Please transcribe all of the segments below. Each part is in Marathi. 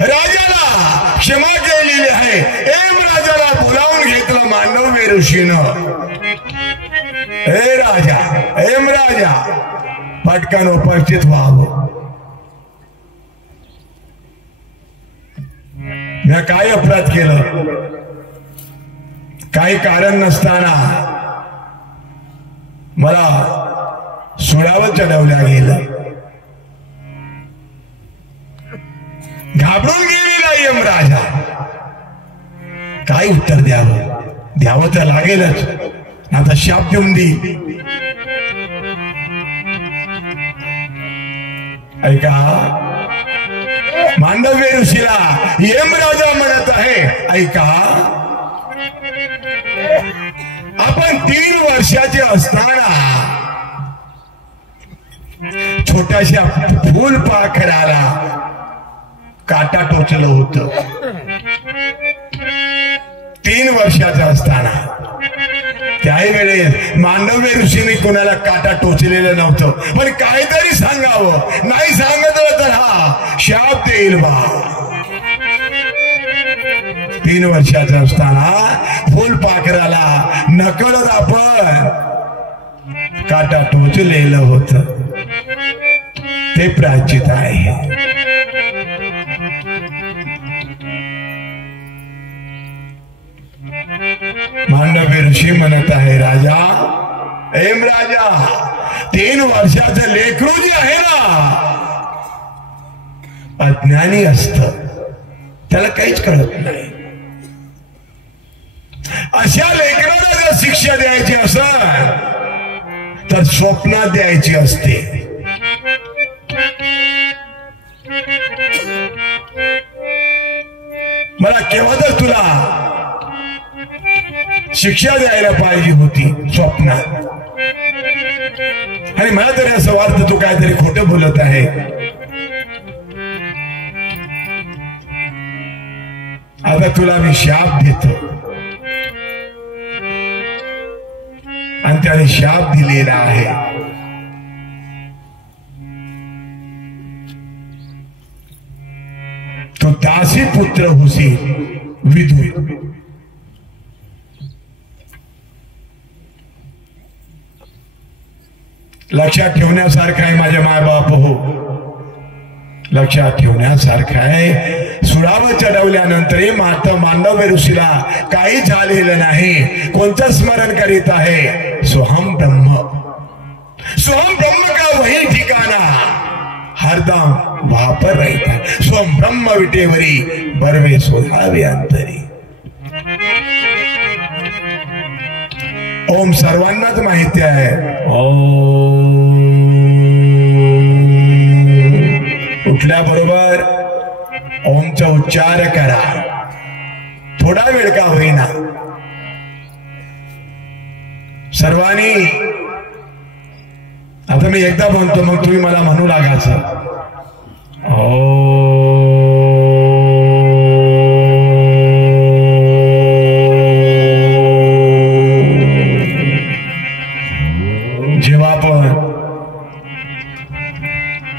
राजाला क्षमा केलेली आहे. एम राजाला बोलावून घेतलं मांडव्य ऋषीनं. हे राजा, एम राजा, पटकन उपस्थित व्हावं. मी काय अपराध केलं? काही कारण नसताना मला सुळावर चढवल्या गेलं. घाबरून गेलेला यमराजा. काय उत्तर द्यावं तर लागेलच. आता शाप देऊन दे. ऐका, मांडव्य ऋषीला यमराजा म्हणत आहे, ऐका, आपण 3 वर्षाचे असताना छोट्याशा फुलपाखराला काटा टोचलं होतं. 3 वर्षाचा असताना. त्यावेळेस मांडव्य ऋषीने कोणाला काटा टोचलेलं नव्हतं. पण काहीतरी सांगावं, नाही सांगितलं तर हा शाप देईल बा. 3 वर्षाचा असताना फुलपाखराला नकळत आपण काटा टोचलेलं होत. ते प्रायश्चित आहे. मांडव्य ऋषी म्हणत आहे, राजा, एम राजा, 3 वर्षाचं लेकरू जे आहे ना, अज्ञानी असत. त्याला काहीच कळत नाही. अशा लेकराला जर शिक्षा द्यायची असेल तर स्वप्नात द्यायची असते. मला केव्हा तर तुला शिक्षा द्यायला पाहिजे होती स्वप्नात. आणि मला तरी असं वाटतं तू काहीतरी खोटं बोलत आहे. आता तुला मी शाप देतो. आणि त्याने शाप दिलेला आहे. तो दासी पुत्र होशील विधू. लक्षात ठेवण्यासारखं आहे माझे मायबाप हो. लक्षात ठेवण्यासारखं आहे. सुळावर चढवल्यानंतरही माता मांडव्य ऋषीला काही झालेलं नाही. कोणतं स्मरण करीत आहे? सोहम ब्रह्म. सोहम ब्रह्म का वही ठिकाणा हरदम वापर रहता. सोहम ब्रह्म विटेवरी बरवे शोधावे अंतरी. ओम सर्वांनाच माहिती आहे. उठल्याबरोबर ओमचा उच्चार करा. थोडा वेळ का होईना सर्वांनी. आता मी एकदा म्हणतो, मग तुम्ही मला म्हणू लागायचं. जेव्हा आपण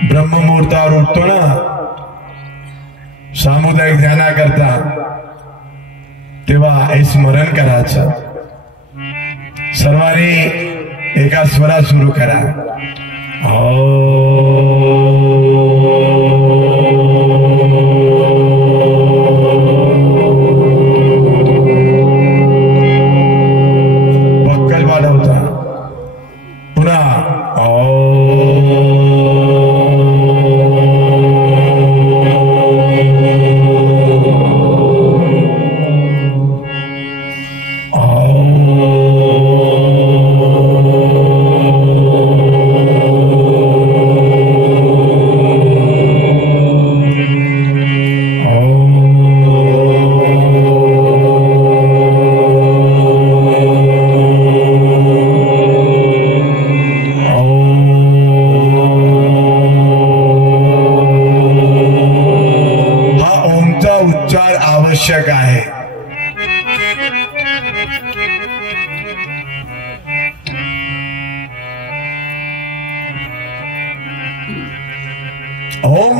ब्रह्ममुहूर्तावर उठतो ना, सामुदायिक ध्यानाकरता, तेव्हा हे स्मरण करायचं. सर्वांनी एका स्वरा सुरू करा. बक्कल वाढवता. पुन्हा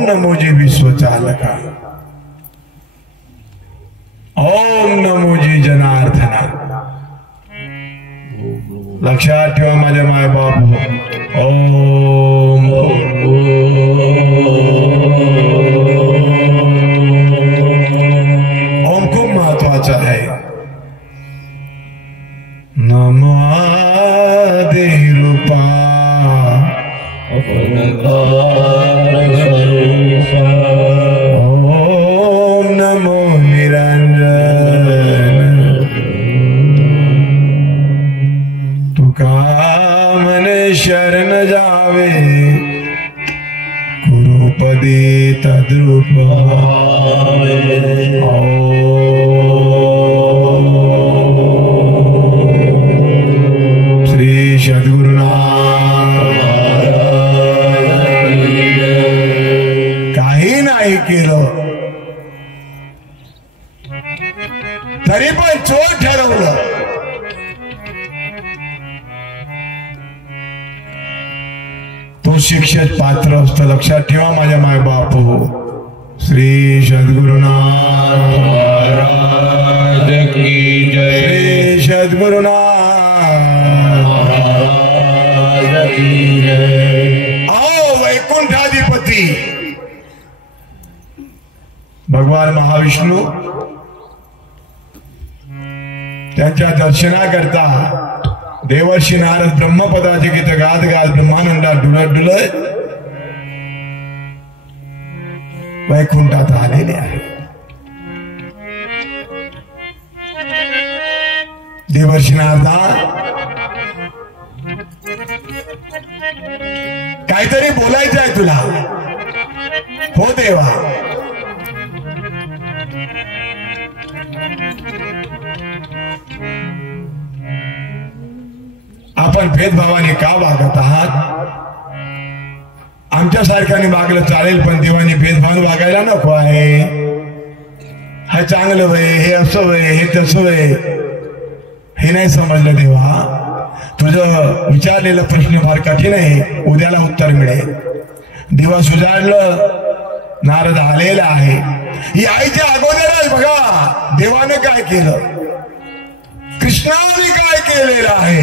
नमोजी विश्वचालका, ओम नमोजी जनार्दना. लक्षात ठेवा माझ्या माय बाप. ओम ओम खूप महत्वाचा आहे. नमो आदि रूपा ओम नमो निरंजन तुका मन शरण जावे गुरुपदे तद्रूप श्री सद्गुरुनाथ. काही नाही केलं तरी पण चोर ठरवलं. तो शिक्षक पात्र असतं. लक्षात ठेवा माझ्या माय बाप हो. श्री सद्गुरुनाथ महाराज की जय. श्री सद्गुरुनाथ महाराज की जय. आओ वैकुंठाधिपती भगवान महाविष्णू त्यांच्या दर्शनाकरता देवर्षी नारद ब्रह्मपदाचे गीत गात गात ब्रह्मानंदा डुलत डुलत वैकुंठात आलेले आहे. देवर्षी नारदा काहीतरी बोलायचं आहे तुला. हो देवा. आपण भेदभावाने का वागत आहात? आमच्या सारख्याने वागलं चालेल पण देवाने भेदभाव वागायला नको आहे. हा चांगलं वय, हे असं वय, हे तसं वय, हे नाही समजलं देवा. तुझं विचारलेला प्रश्न फार कठीण आहे. उद्याला उत्तर मिळेल. देवा सुजाडलं. नारद आलेला आहे. यायच्या अगोदरच बघा देवानं काय केलं, कृष्णाने काय केलेलं आहे.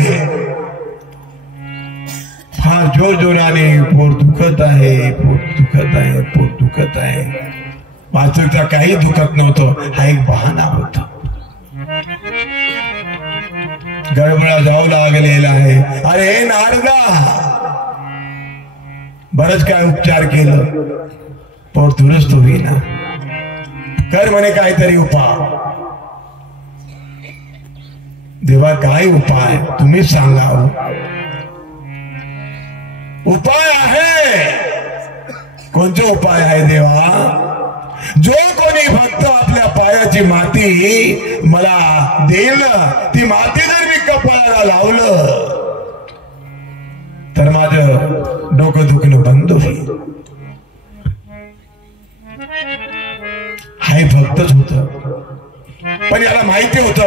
फार जोर जोराने पोट दुखत आहे, पोट दुखत आहे, पोट दुखत आहे. वास्तविकता काही दुखत नव्हतं. हा एक बहाणा होता. गडबडा जाऊ लागलेला आहे. अरे नारदा बरंच काय उपचार केलं पोट दुरुस्त होईना. कर म्हणे काहीतरी उपाय. देवा काय उपाय तुम्ही सांगा. उपाय आहे. कोणते उपाय आहे देवा? जो कोणी भक्त आपल्या पायाची माती मला देईल ती माती जर मी कपाळाला लावलं तर माझं डोकं दुखणं बंद होईल. हाय भक्तच होत पण याला माहिती होत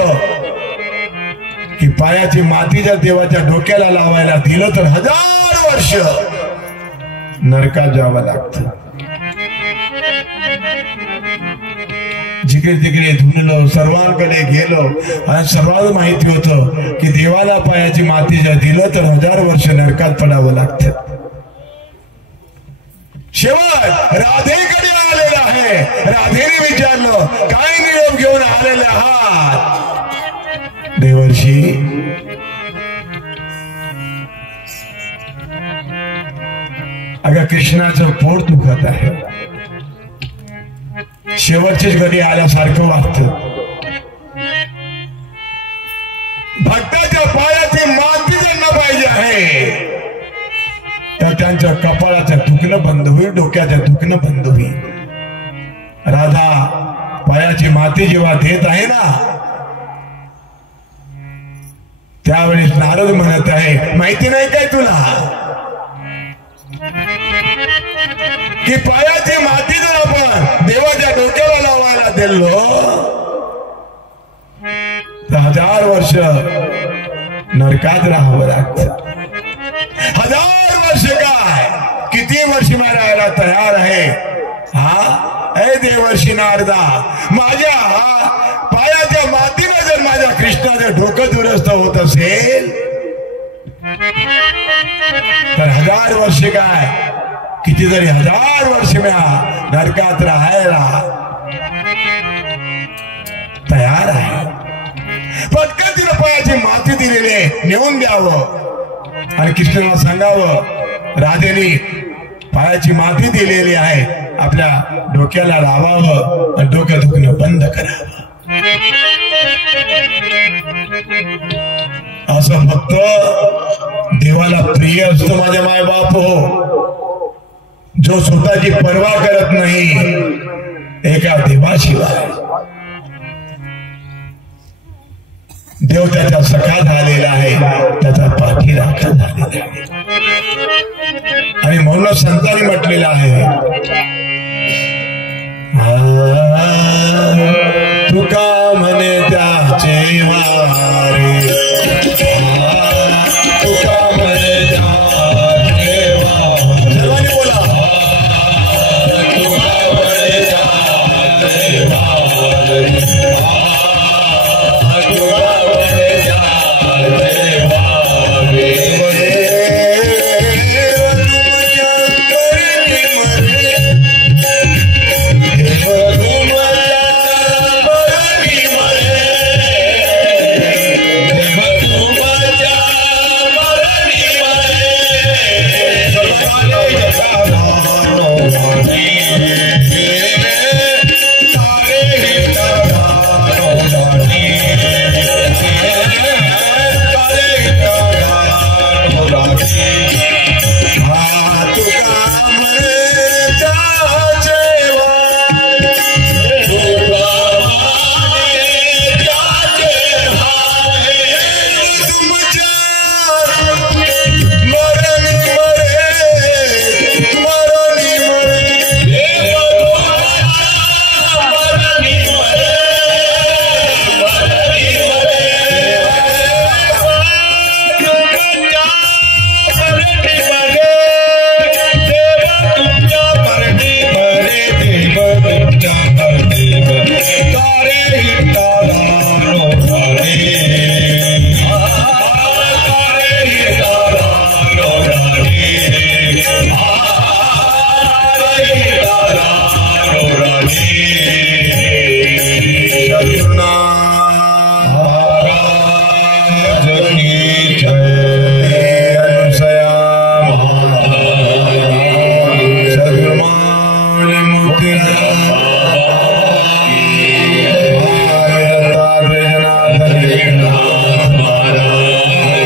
की पायाची माती जर देवाच्या डोक्याला लावायला दिलं तर 1000 वर्ष नरकात जावं लागतं. जिकडे तिकडे धुंडलो, सर्वांकडे गेलो आणि सर्वांना माहिती होतं की देवाला पायाची माती जर दिलं तर 1000 वर्ष नरकात पडावं लागतं. शेवट राधेकडे आलेला आहे. राधेने विचारलं काय निरोप घेऊन आलेले आहात? देवर्षी अगं कृष्णाचं पोट दुखत आहे. शेवटचीच घडी आल्यासारखं वाटतं. भक्ताच्या पायाची माती जर पाहिजे आहे तर त्यांच्या कपाळाचं दुखणं बंद होईल, डोक्याचं दुखणं बंद होईल. राधा पायाची माती जेव्हा देत आहे ना त्यावेळेस नारद म्हणत आहे माहिती नाही काय तुला की पायाची माती जर आपण देवाच्या डोक्याला लावायला दिलो तर 1000 वर्ष नरकात राहावं लागतं. 1000 वर्ष काय किती वर्ष मी राहायला तयार आहे हा ऐ देवर्षी नारदा, माझ्या पायाच्या मातीनं जर माझ्या कृष्णाचं डोकं दुरुस्त होत असेल तर 1000 वर्ष काय, कितीतरी 1000 वर्ष म्या नरकात राहायला तयार आहे. पटकन तिला पायाची माती दिलेले नेऊन द्यावं आणि कृष्णाला सांगावं राधेने पायाची माती दिलेली आहे, आपल्या डोक्याला लावावं आणि डोकं दुखणं बंद करावं. असं फक्त देवाला प्रिय असतो माझे माय बाप हो, जो स्वतःची पर्वा करत नाही एका देवाशिवाय. देव त्याचा सखा झालेला आहे, त्याचा पाठीराखा झालेला आहे. आणि म्हणून संतांनी म्हटलेलं आहे तुका म्हणे त्याचे वारे, तुका म्हणे त्याचे वारे. सर्वांनी बोला तुका म्हणे त्याचे वारे, तुका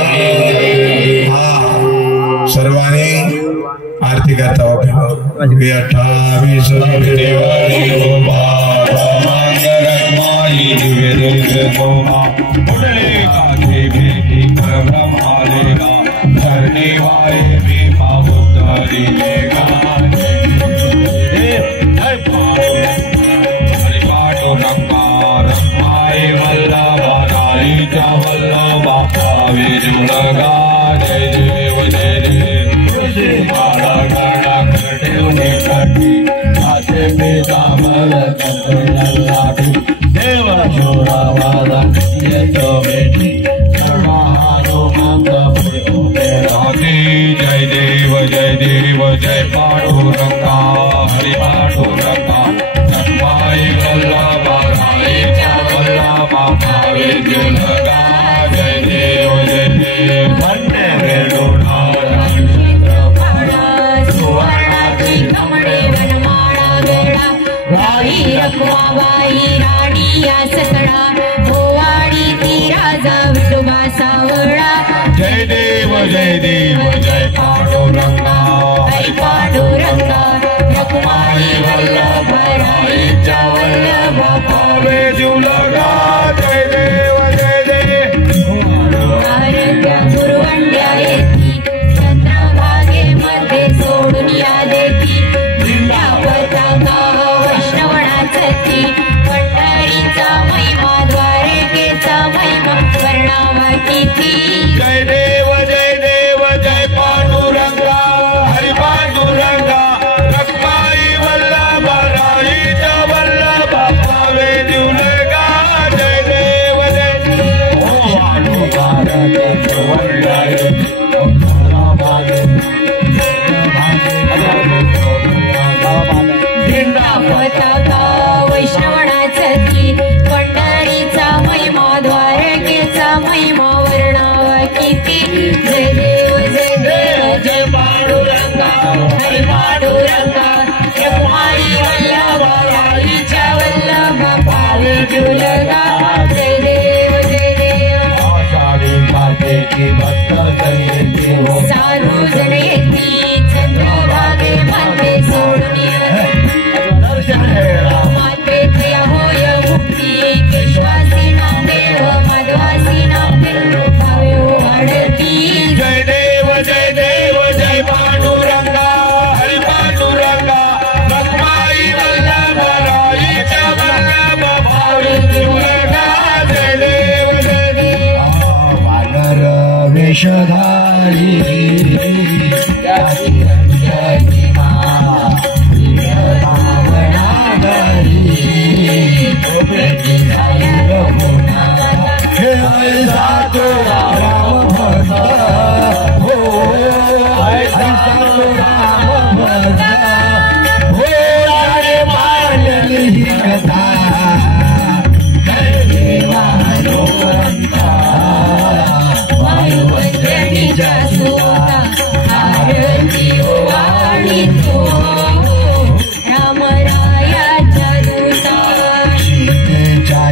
म्हणे त्याचे वारे. जय पांडुरंगा, हरि पांडुरंगा, रखमाई वल्लभा वेशधारी हे ऐसा तो राम भक्त हो, ऐसा तो राम भक्त हो, अरे मानली ही कथा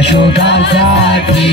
शोधासाठी